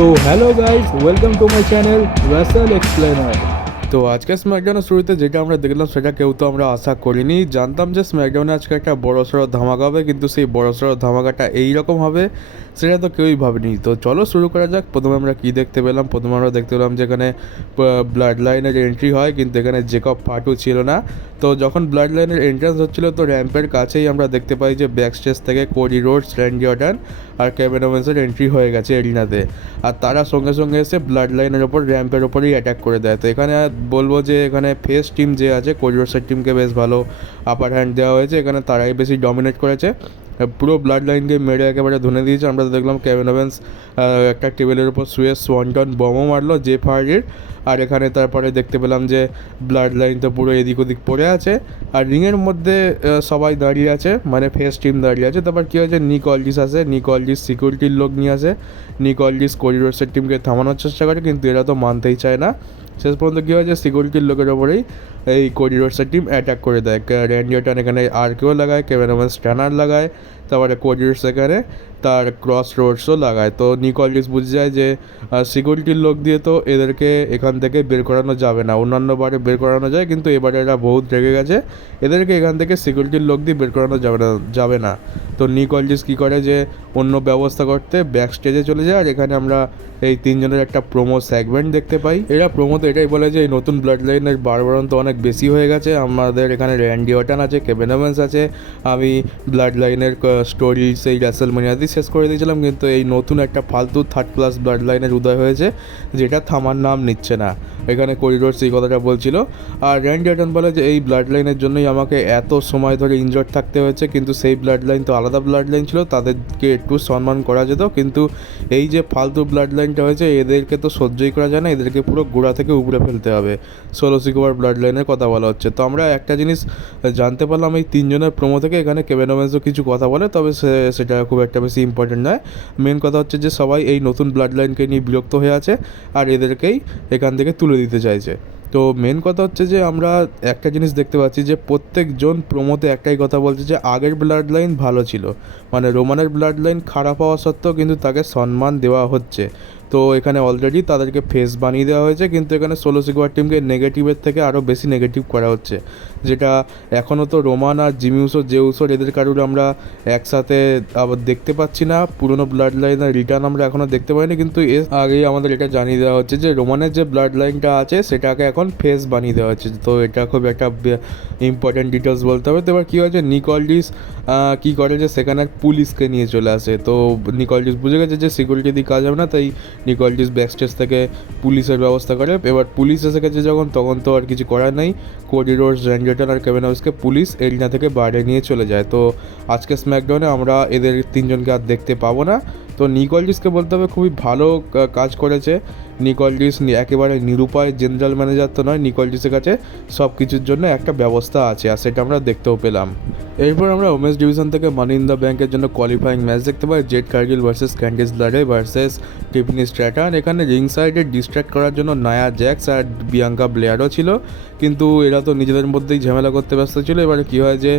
তো hello guys, welcome to my channel Russell explainer. তো আজকে স্ম্যাকডাউনের শুরুতে যেটা আমরা দেখলাম সেটা কেউ তো আমরা আশা করিনি। জানতাম যে স্ম্যাকডাউনে আজকে একটা বড়সড় ধামাকা হবে, কিন্তু সেই বড়সড় ধামাকাটা এইরকম হবে সেটা তো কেউই ভাবেনি। তো চলো শুরু করা যাক। প্রথমে আমরা কি দেখতে পেলাম? প্রথমে আমরা দেখতে পেলাম যেখানে ব্লাড লাইনের এন্ট্রি হয়, কিন্তু এখানে জেকব পার্টু ছিল না। তো যখন ব্লাড লাইনের এন্ট্রান্স হচ্ছিল, তো র্যাম্পের কাছেই আমরা দেখতে পাই যে ব্যাক স্টেজ থেকে কোডি রোডস, র্যান্ডি অর্টন আর কেভিন ওভেন্সের এন্ট্রি হয়ে গেছে এরিনাতে। আর তারা সঙ্গে সঙ্গে এসে ব্লাড লাইনের ওপর, র্যাম্পের ওপরেই অ্যাটাক করে দেয়। তো এখানে বলবো যে এখানে ফেস টিম যে আছে, কোরিডোরসের টিমকে বেশ ভালো আপার হ্যান্ড দেওয়া হয়েছে। এখানে তারাই বেশি ডমিনেট করেছে, পুরো ব্লাড লাইনকে মেরে একেবারে ধুনে দিয়েছে। আমরা দেখলাম কেভিন ওভেন্স একটা টেবিলের উপর শুয়ে সোয়ান্টন বমও মারলো জেফ হার্ডির। আর এখানে তারপরে দেখতে পেলাম যে ব্লাড লাইন তো পুরো এদিক ওদিক পড়ে আছে, আর রিংয়ের মধ্যে সবাই দাঁড়িয়ে আছে, মানে ফেস টিম দাঁড়িয়ে আছে। তারপর কী হয়েছে, নিক অলডিস আসে, নিক অলডিস সিকিউরিটির লোক নিয়ে আসে। নিক অলডিস কোরিডোরসের টিমকে থামানোর চেষ্টা করে, কিন্তু এরা তো মানতেই চায় না। শেষ পর্যন্ত কী হয়েছে, সিকিউরিটির লোকের ওপরেই এই কোরিডোরসের টিম অ্যাটাক করে দেয়। র্যান্ডি অর্টন এখানে আরকেও লাগায়, কেভিন ওভেন্স স্ট্যানার লাগায়, তারপরে কোরিডোরস এখানে তার ক্রস রোডসও লাগায়। তো নিক অলডিস বুঝে যায় যে সিকিউরিটির লোক দিয়ে তো এদেরকে এখান থেকে বের করানো যাবে না। অন্যান্য বারে বের করানো যায়, কিন্তু এবারে এরা বহুত রেগে গেছে, এদেরকে এখান থেকে সিকিউরিটির লোক দিয়ে বের করানো যাবে না। তো নিক অলডিস কী করে যে অন্য ব্যবস্থা করতে ব্যাক স্টেজে চলে যায়। আর এখানে আমরা এই তিনজনের একটা প্রোমো সেগমেন্ট দেখতে পাই। এরা প্রোমোতে এটাই বলে যে এই নতুন ব্লাড লাইনের বাড়বাড়ন্ত অনেক বেশি হয়ে গেছে। আমাদের এখানে র্যান্ডি অর্টন আছে, কেভিন ওভেন্স আছে, আমি ব্লাড লাইনের স্টোরি সেই রেসলম্যানিয়াতেই শেষ করে দিয়েছিলাম, কিন্তু এই নতুন একটা ফালতু থার্ড ক্লাস ব্লাড লাইনের উদয় হয়েছে, যেটা থামার নাম নিচ্ছে না। এখানে করিডোরস এই কথাটা বলছিল। আর র্যান্ডি অর্টন বলে যে এই ব্লাড লাইনের জন্যই আমাকে এত সময় ধরে ইনজর্ড থাকতে হয়েছে, কিন্তু সেই ব্লাড লাইন তো আলাদা ব্লাড লাইন ছিল, তাদেরকে একটু সম্মান করা যেত, কিন্তু এই যে ফালতু ব্লাড লাইনটা হয়েছে এদেরকে তো সহ্যই করা যায় না, এদেরকে পুরো গোড়া থেকে উপড়ে ফেলতে হবে। সোলো সিকোবার ব্লাড লাইনের কথা বলা হচ্ছে। তো আমরা একটা জিনিস জানতে পারলাম এই তিনজনের প্রোমো থেকে, এখানে কেভিন ওভেন্সও কিছু কথা বলে, তবে সেটা খুব একটা বেশি ইম্পর্টেন্ট নয়। মেন কথা হচ্ছে যে সবাই এই নতুন ব্লাড লাইনকে নিয়ে বিরক্ত হয়ে আছে, আর এদেরকেই এখান থেকে তুলে দিতে চাইছে। তো মেন কথা হচ্ছে যে আমরা একটা জিনিস দেখতে পাচ্ছি যে প্রত্যেকজন প্রোমোতে একটাই কথা বলছে যে আগের ব্লাড লাইন ভালো ছিল, মানে রোমানের ব্লাড লাইন খারাপ হওয়া সত্ত্বেও কিন্তু তাকে সম্মান দেওয়া হচ্ছে। তো এখানে অলরেডি তাদেরকে ফেস বানিয়ে দেওয়া হয়েছে, কিন্তু এখানে সোলো সিকোয়ার টিমকে নেগেটিভের থেকে আরও বেশি নেগেটিভ করা হচ্ছে, যেটা এখনও তো রোমান আর জিমিউসো জেউসোর এদের কারুর আমরা একসাথে আবার দেখতে পাচ্ছি না। পুরনো ব্লাড লাইনের রিটার্ন আমরা এখনও দেখতে পাইনি, কিন্তু এর আগেই আমাদের এটা জানিয়ে দেওয়া হচ্ছে যে রোমানের যে ব্লাড লাইনটা আছে সেটাকে এখন ফেস বানিয়ে দেওয়া হচ্ছে। তো এটা খুব একটা ইম্পর্টেন্ট ডিটেলস বলতে হবে। তো এবার কী হয়েছে, নিক অলডিস কী করে যে সেখানে পুলিশকে নিয়ে চলে আসে। তো নিক অলডিস বুঝে গেছে যে সিকিউরিটি দিয়ে কাজ হবে না, তাই নিক অলডিস ব্যাকস্টেজ থেকে পুলিশের ব্যবস্থা করে। এবার পুলিশ এসে গেছে যখন, তখন তো আর কিছু করার নেই। কোডি রোডস, র্যান্ডি অর্টন আর কেভিন ওভেন্সকে পুলিশ এরিনা থেকে বাইরে নিয়ে চলে যায়। তো আজকে স্ম্যাকডাউনে আমরা এদের তিনজনকে আর দেখতে পাবো না। তো নিক অলডিসকে বলতে হবে খুবই ভালো কাজ করেছে। নিক অলডিস একেবারে নিরুপায় জেনারেল ম্যানেজার তো নয়, নিক অলডিসের কাছে সব কিছুর জন্য একটা ব্যবস্থা আছে, আর সেটা আমরা দেখতেও পেলাম। এরপর আমরা ওমেন্স ডিভিশন থেকে মানি ইন দ্য ব্যাংকের জন্য কোয়ালিফাইং ম্যাচ দেখতে পাই, Jade Cargill versus Candice LeRae versus Tiffany Stratton. এখানে রিং সাইডে ডিস্ট্র্যাক্ট করার জন্য নায়া জ্যাক্স আর বিয়াঙ্কা ব্লেয়ারও ছিল, কিন্তু এরা তো নিজেদের মধ্যেই ঝামেলা করতে ব্যস্ত ছিল। এবারে কী হয় যে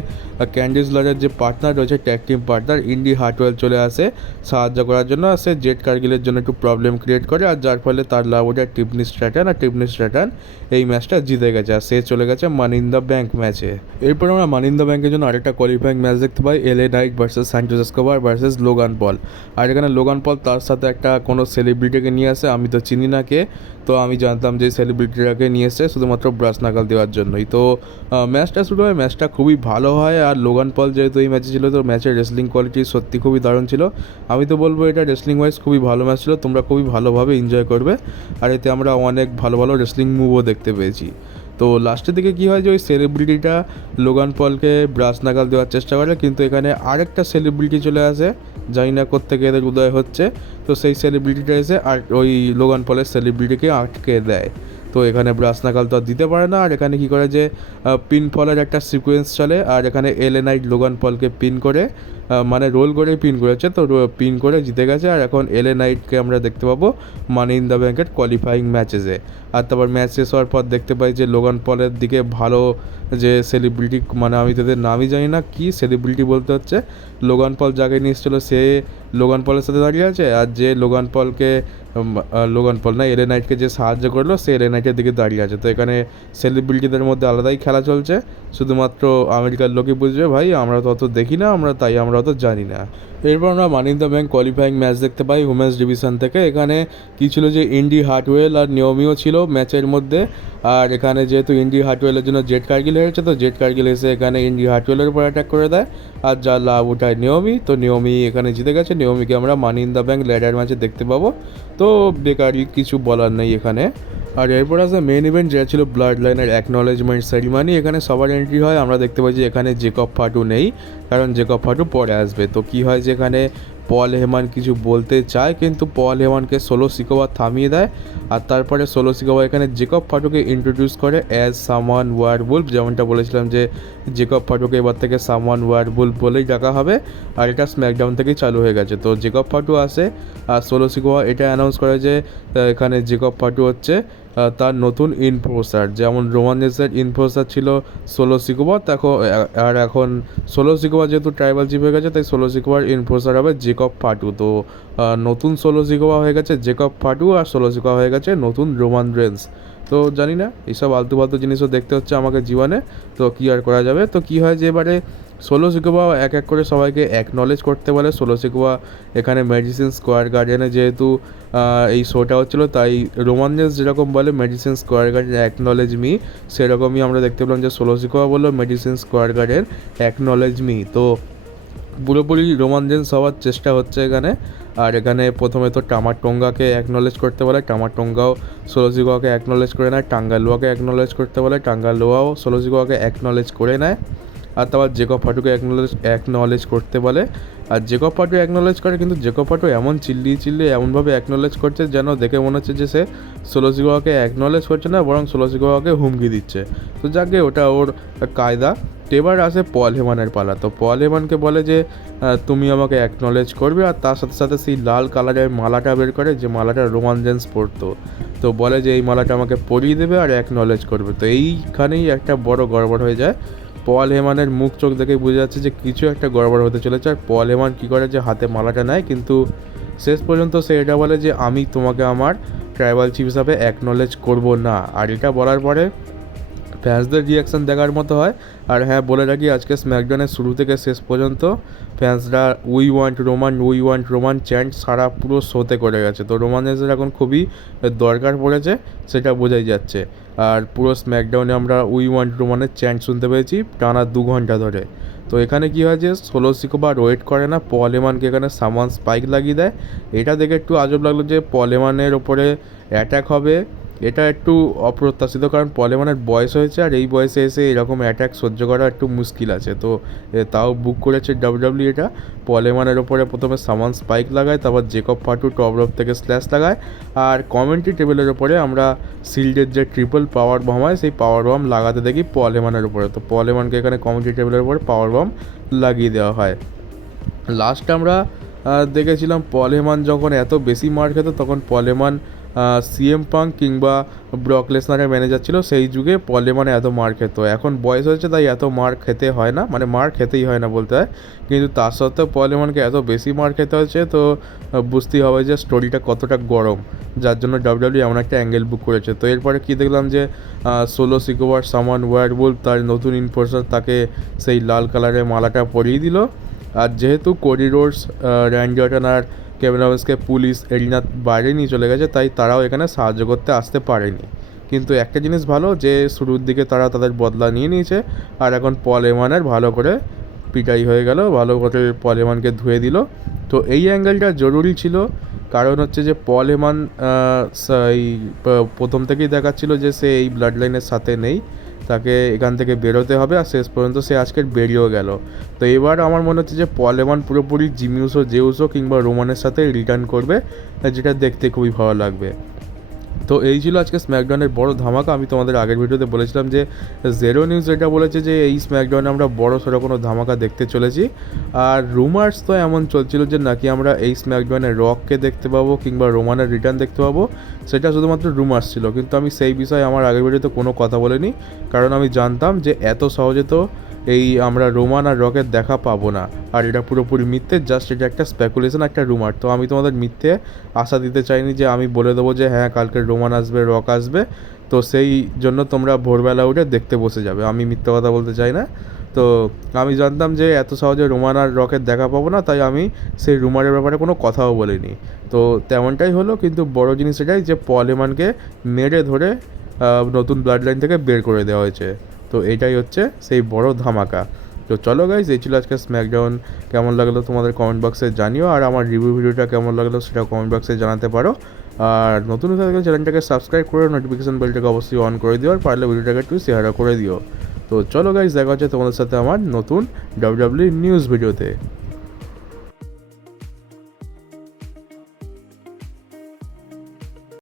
ক্যান্ডিস লারের যে পার্টনার রয়েছে, ট্যাগ টিম পার্টনার ইন্ডি হার্টওয়েল চলে আসে সাহায্য করার জন্য। সে জেড কার্গিলের জন্য একটু প্রবলেম ক্রিয়েট করে, আর যার ফলে তার লাভ ওঠে টিফনি স্ট্র্যাটন, আর টিফনি স্ট্র্যাটন এই ম্যাচটা জিতে গেছে, আর সে চলে গেছে মানি ইন দ্য ব্যাংক ম্যাচে। এরপর আমরা মানি ইন দ্য ব্যাংকের জন্য আরেকটা কোয়ালিফাইং ম্যাচ দেখতে পাই, LA Knight versus Santos Escobar versus Logan Paul. আর এখানে লোগান পল তার সাথে একটা কোনো সেলিব্রিটিকে নিয়ে আসে, আমি তো চিনি না কে, তো আমি জানতাম যে সেলিব্রিটিটাকে নিয়ে এসে শুধুমাত্র ব্রাশ নাকাল দেওয়ার জন্যই। তো ম্যাচটা শুরু হয়, ম্যাচটা খুবই ভালো হয়, আর লোগান পল যেহেতু এই ম্যাচে ছিল, তো ম্যাচের রেসলিং কোয়ালিটি সত্যি খুবই দারুণ ছিল। আমি তো বলবো এটা রেসলিং ওয়াইজ খুবই ভালো ম্যাচ ছিল, তোমরা খুবই ভালোভাবে এনজয় করবে, আর এতে আমরা অনেক ভালো ভালো রেসলিং মুভও দেখতে পেয়েছি। তো লাস্টের দিকে কী হয় যে ওই সেলিব্রিটিটা লোগান পলকে ব্রাশ নাগাল দেওয়ার চেষ্টা করে, কিন্তু এখানে আরেকটা সেলিব্রিটি চলে আসে, জানি না কোত্থেকে এদের উদয় হচ্ছে। তো সেই সেলিব্রিটিটা এসে আর ওই লোগান পলের সেলিব্রিটিকে আটকে দেয়। তো এখানে ব্রাশ নাগাল তো আর দিতে পারে না, আর এখানে কী করে যে পিন ফলের একটা সিকোয়েন্স চলে, আর এখানে এলএ নাইট লোগান পলকে পিন করে মানে রোল করে পিন করেছে, তো পিন করে জিতে গেছে। আর এখন এলএ নাইটকে আমরা দেখতে পাবো মানি ইন দ্য ব্যাংকের কোয়ালিফাইং ম্যাচেসে। আর তারপর ম্যাচ শেষ হওয়ার পর দেখতে পাই যে লোগান পলের দিকে ভালো যে সেলিব্রিটি, মানে আমি তাদের নামই জানি না, কি সেলিব্রিটি বলতে হচ্ছে, লোগান পল যাকে নিয়ে এসেছিলো সে লোগান পলের সাথে দাঁড়িয়ে আছে, আর যে লোগান পল না, এলএ নাইটকে যে সাহায্য করলো সে এলএ নাইটের দিকে দাঁড়িয়ে আছে। তো এখানে সেলিব্রিটিদের মধ্যে আলাদাই খেলা চলছে, শুধুমাত্র আমেরিকার লোকই বুঝবে ভাই, আমরা তো অত দেখি না, আমরা অত জানি না। এরপর আমরা money in the bank qualifying match দেখতে পাই উমেন্স ডিভিশন থেকে। এখানে কী ছিল যে ইন্ডি হার্টওয়েল আর নিয়মিও ছিল ম্যাচের মধ্যে। আর এখানে যেহেতু ইন্ডি হার্টওয়েলের জন্য জেট কার্গিল হয়েছে, তো জেট কার্গিল এসে এখানে ইন্ডি হার্টওয়েলের উপর অ্যাটাক করে দেয়, আর যা লাভ উঠায় নিয়মি। তো নিয়মি এখানে জিতে গেছে, নিয়মিকে আমরা money in the bank ladder ম্যাচে দেখতে পাবো। তো বেকারই, কিছু বলার নেই এখানে। আর এরপর আসে মেন ইভেন্ট, যেটা ছিল ব্লাড লাইনের অ্যাকনলেজমেন্ট সেরিমানি। এখানে সবার এন্ট্রি হয়, আমরা দেখতে পাই যে এখানে জেকব ফাটু নেই, কারণ জেকব ফাটু পরে আসবে। তো কী হয় যে এখানে পল হেমান কিছু বলতে চায়, কিন্তু পল হেমানকে সোলো সিকোয়া থামিয়ে দেয়। আর তারপরে সোলো সিকোয়া এখানে জেকব ফাটুকে ইন্ট্রোডিউস করে অ্যাজ সামওয়ান ওয়ারবুলফ, যেমনটা বলেছিলাম যে জেকব ফাটুকে এবার থেকে সামওয়ান ওয়ারবুলফ বলেই ডাকা হবে। আর এটা স্ম্যাকডাউন থেকেই চালু হয়ে গেছে। তো জেকব ফাটু আসে, আর সোলো সিকোয়া এটা অ্যানাউন্স করে যে এখানে জেকব ফাটু হচ্ছে তার নতুন ইনফোর্সার, যেমন রোমানজেসের ইনফোর্সার ছিল সোলো সিকোয়া, আর এখন সোলো সিকোয়া যেহেতু ট্রাইবাল চিফ হয়ে গেছে, তাই সোলো সিকোয়ার ইনফোর্সার হবে জেকব ফাটু। তো নতুন সোলো সিকোয়া হয়ে গেছে জেকব ফাটু, আর সোলো সিকোয়া হয়ে গেছে নতুন রোমান রেন্স। তো জানি না, এইসব আলতু ফালতু জিনিসও দেখতে হচ্ছে আমাকে জীবনে, তো কী আর করা যাবে। তো কী হয় যে এবারে সোলো সিকোয়া এক এক করে সবাইকে অ্যাকনলেজ করতে বলে। সোলো সিকোয়া এখানে মেডিসিন স্কোয়ার গার্ডেনে যেহেতু এই শোটা হচ্ছিলো, তাই রোমানজেস যেরকম বলে medicine square garden acknowledge me, সেরকমই আমরা দেখতে পেলাম যে সোলো সিকোয়া বললো medicine square garden acknowledge me. তো পুরোপুরি রোমানজেন্স হওয়ার চেষ্টা হচ্ছে এখানে। আর এখানে প্রথমে তো টামাটোঙ্গাকে অ্যাকনলেজ করতে বলে, টামাটোঙ্গাও সোলোসিকোয়াকে অ্যাকনলেজ করে নেয়। টাঙ্গালোয়াকে অ্যাকনলেজ করতে বলে, টাঙ্গালোয়াও সোলোসিকোয়াকে অ্যাকনলেজ করে নেয়। আর তারপর জেকব ফাটুকে অ্যাকনলেজ করতে বলে, আর জেকব ফাটু অ্যাকনলেজ করে, কিন্তু জেকব ফাটু এমন চিল্লিয়ে এমনভাবে অ্যাকনলেজ করছে যেন দেখে মনে হচ্ছে যে সে সোলোসিকোয়াকে অ্যাকনলেজ করছে না, বরং সোলোসিকোয়াকে হুমকি দিচ্ছে। তো যাকে ওটা ওর কায়দা। তো এবার আসে পল হেমানের পালা। তো পল হেমানকে বলে যে তুমি আমাকে অ্যাকনলেজ করবে, আর তার সাথে সাথে সেই লাল কালারের মালাটা বের করে, যে মালাটা রোমানজেন্স পরতো। তো বলে যে এই মালাটা আমাকে পরিয়ে দেবে আর অ্যাকনলেজ করবে। তো এইখানেই একটা বড় গড়বড় হয়ে যায়। পল হেমানের মুখ চোখ দেখেই বোঝা যাচ্ছে যে কিছু একটা গড়বড় হতে চলেছে। আর পল হেমান কী করে যে হাতে মালাটা নেয়, কিন্তু শেষ পর্যন্ত সে এটা বলে যে আমি তোমাকে আমার ট্রাইবাল চিফ হিসাবে অ্যাকনলেজ করবো না। আর এটা বলার পরে ফ্যান্সদের রিয়াকশান দেখার মতো হয়। আর হ্যাঁ, বলে রাখি আজকে স্ম্যাকডাউনের শুরু থেকে শেষ পর্যন্ত ফ্যান্সরা উই ওয়ান্ট রোমান চ্যান্ট সারা পুরো শোতে করে গেছে। তো রোমানদের এখন খুবই দরকার পড়েছে, সেটা বোঝাই যাচ্ছে। আর পুরো স্ম্যাকডাউনে আমরা উই ওয়ান্ট রোমানের চ্যান্ট শুনতে পেয়েছি টানা 2 ঘন্টা ধরে। তো এখানে কী হয় যে সোলো সিকোয়া ওয়েট করে না, পল হেমানকে এখানে সামান স্পাইক লাগিয়ে দেয়। এটা দেখে একটু আজব লাগলো যে পল হেমানের ওপরে অ্যাটাক হবে, এটা একটু অপ্রত্যাশিত, কারণ পল হেমানের বয়স হয়েছে, আর এই বয়সে এসে এরকম অ্যাটাক সহ্য করা একটু মুশকিল আছে। তো তাও বুক করেছে ডাব্লিউডাব্লিউ এটা। পল হেমানের ওপরে প্রথমে সামান স্পাইক লাগায়, তারপর জেকব ফাটু টপ রোপ থেকে স্ল্যাশ লাগায়, আর কমেন্ট্রি টেবিলের ওপরে আমরা শিল্ডের যে ট্রিপল পাওয়ার বম হয় সেই পাওয়ার বম লাগাতে দেখি পল হেমানের উপরে। তো পল হেমানকে এখানে কমেন্ট্রি টেবিলের উপরে পাওয়ার বম লাগিয়ে দেওয়া হয়। লাস্ট আমরা দেখেছিলাম পল হেমান যখন এত বেশি মার খেত, তখন পল হেমান সিএম পাঙ্ক কিংবা ব্রক লেসনারের ম্যানেজার ছিল, সেই যুগে পল হেমানে এত মার খেত। এখন বয়স হয়েছে তাই এত মার খেতে হয় না, মানে মার খেতেই হয় না বলতে হয়, কিন্তু তার সত্ত্বেও পল হেমানকে এত বেশি মার খেতে হচ্ছে। তো বুঝতেই হবে যে স্টোরিটা কতটা গরম, যার জন্য ডাব্লিউডাব্লিউ এমন একটা অ্যাঙ্গেল বুক করেছে। তো এরপরে কী দেখলাম যে সোলো সিকোয়ার সামান ওয়ারবুলফ তার নতুন ইনফোর্সার তাকে সেই লাল কালারের মালাটা পরিয়ে দিল। আর যেহেতু কোডি রোডস, র্যান্ডি অর্টন আর কেভিন ওয়েন্সকে পুলিশ এরিনার বাইরে নিয়ে চলে গেছে, তাই তারাও এখানে সাহায্য করতে আসতে পারেনি। কিন্তু একটা জিনিস ভালো যে শুরুর দিকে তারা তাদের বদলা নিয়ে নিয়েছে, আর এখন পল হেমানের ভালো করে পিটাই হয়ে গেল, ভালো করে পল হেমানকে ধুয়ে দিল। তো এই অ্যাঙ্গেলটা জরুরি ছিল, কারণ হচ্ছে যে পল হেমান এই প্রথম থেকেই দেখাচ্ছিল যে সে এই ব্লাড লাইনের সাথে নেই, তাকে এখান থেকে বেরোতে হবে, আর শেষ পর্যন্ত সে আজকের বেরিয়েও গেল। তো এবার আমার মনে হচ্ছে যে পল হেমান পুরোপুরি জিমিউসো জেউসো কিংবা রোমানের সাথে রিটার্ন করবে, যেটা দেখতে খুবই ভালো লাগবে। তো এই ছিল আজকে স্ম্যাকডাউনের বড় ধামাকা। আমি তোমাদের আগের ভিডিওতে বলেছিলাম যে জেরো নিউজ এটা বলেছে যে এই স্ম্যাকডাউনে আমরা বড় সড়ো কোনো ধামাকা দেখতে চলেছি। আর রুমার্স তো এমন চলছিল যে নাকি আমরা এই স্ম্যাকডাউনে রককে দেখতে পাবো কিংবা রোমানের রিটার্ন দেখতে পাবো, সেটা শুধুমাত্র রুমার্স ছিল, কিন্তু আমি সেই বিষয়ে আমার আগের ভিডিওতে কোনো কথা বলিনি, কারণ আমি জানতাম যে এত সহজে তো এই আমরা রোমান আর রকের দেখা পাবো না, আর এটা পুরোপুরি মিথ্যে, জাস্ট এটা একটা স্পেকুলেশন, একটা রুমার। তো আমি তোমাদের মিথ্যে আশা দিতে চাইনি যে আমি বলে দেবো যে হ্যাঁ কালকে রোমান আসবে, রক আসবে, তো সেই জন্য তোমরা ভোরবেলা উঠে দেখতে বসে যাবে। আমি মিথ্যে কথা বলতে চাই না। তো আমি জানতাম যে এত সহজে রোমান আর রকের দেখা পাবো না, তাই আমি সেই রুমারের ব্যাপারে কোনো কথাও বলিনি। তো তেমনটাই হলো, কিন্তু বড় জিনিস এটাই যে পল হেমানকে মেরে ধরে নতুন ব্লাড লাইন থেকে বের করে দেওয়া হয়েছে। তো এটাই হচ্ছে সেই বড় ধামাকা। তো চলো গাইজ, এই ছিল আজকে স্ম্যাকডাউন। কেমন লাগলো তোমাদের কমেন্ট বক্সে জানিও, আর আমার রিভিউ ভিডিওটা কেমন লাগলো সেটা কমেন্ট বক্সে জানাতে পারো। আর নতুন হয়ে থাকলে চ্যানেলটাকে সাবস্ক্রাইব করে নোটিফিকেশন বেলটাকে অবশ্যই অন করে দিও, আর পারলে ভিডিওটাকে একটু শেয়ারও করে দিও। তো চলো গাইজ, দেখা হচ্ছে তোমাদের সাথে আমার নতুন WWE নিউজ ভিডিওতে।